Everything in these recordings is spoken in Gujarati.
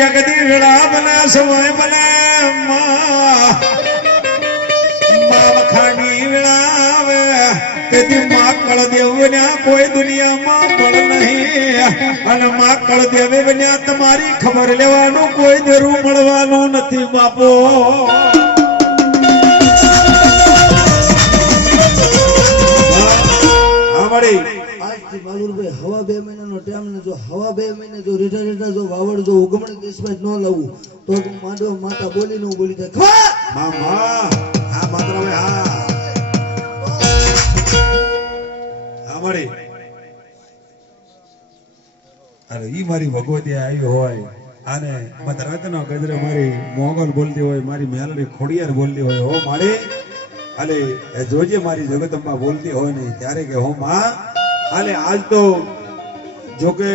એક દી સમય બને માં. માં વખાણી વેળા આવે. તેથી માં કળદેવ બન્યા કોઈ દુનિયામાં બળ નહીં. અને માં કળદેવ બન્યા તમારી ખબર લેવાનું કોઈ દેરું મળવાનું નથી બાપો. મળી આજથી બાલુરભાઈ હવા બે મહિનાનો ટાઈમ ને જો, હવા બે મહિને જો રેઠા રેઠા જો વાવડ જો ઉગમણી દેશમાં જ ન લાવું, તો તું માંડો માતા બોલી ન બોલી જાય ખબર? મામા, હા માત્ર હવે હા મળી અરે, ઈ મારી ભગવતી આવી હોય અને મતરતનો ગજરે મારી મોગલ બોલતી હોય, મારી મેલડી ખોડિયાર બોલતી હોય, હો મારી અલે જોજે મારી જગતમાં બોલતી હોય ને, ત્યારે કે, હો, માં અલે આજ તો જો કે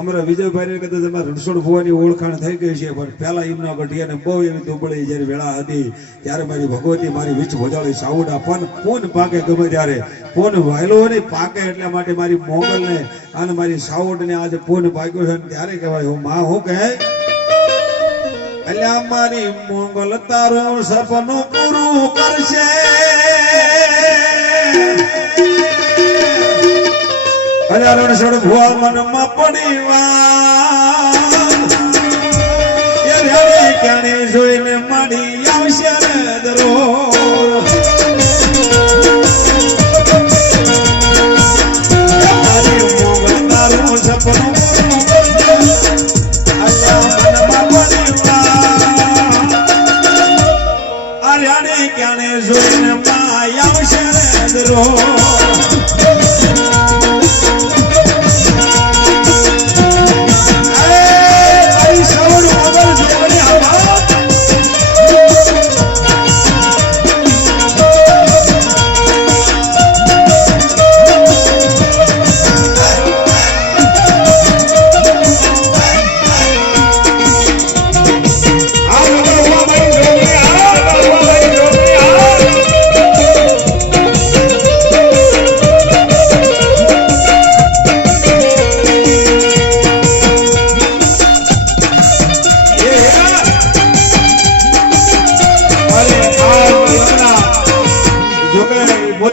અમારા વિજયભાઈ કદાચ અમારા રણછોડ ભુવાની ઓળખાણ થઈ ગઈ છે, પણ પહેલા એમના ગઢિયાને બહુ એવી દુબળી જ્યારે વેળા હતી, ત્યારે મારી ભગવતી મારી વીચ વજાળી સાઉડા પણ ફોન પાકે ગમે ત્યારે. ફોન વહેલો ને પાકે એટલા માટે મારી મોગલ ને અને મારી સાવડ ને આજે ફોન પાક્યો છે ત્યારે કહેવાયમાં હું કહે? અલ્યા મારી મોગલ તારું સપનું પૂરું કરશે. હજારો સડ ભુવા મનમાં પડી રેડી ક્યાંને જોઈને માડી આવશે દરો? મારી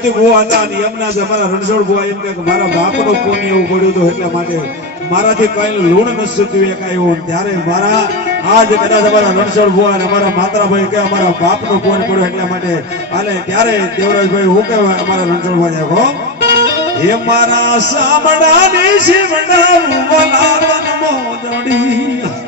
મોતી ભુવા હતા અને એમના જ અમારા રણછોડ ભુવા એમ કે મારા બાપનો પુણ્ય એવું પડ્યું હતું એટલા માટે મારાથી કઈ લૂણ ન સૂચવી એવું ત્યારે મારા આજ કદાચ અમારા રણછોડ ભુવા અને અમારા માત્રાભાઈ કે અમારા બાપનો ફોન પડ્યો એટલા માટે. અને ત્યારે દેવરાજભાઈ હું કહેવાય, અમારા રણછોડ ભુવા જાય હે. મારા સામડાની શિવડા ઉવલા તન મોજડી.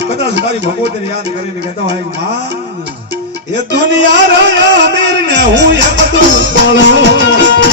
કદાચ તારી ભગવતીને યાદ કરીને કહેતા હોયમાં એ દુનિયા રહ્યા અમીર ને હું એ બધું બોલો.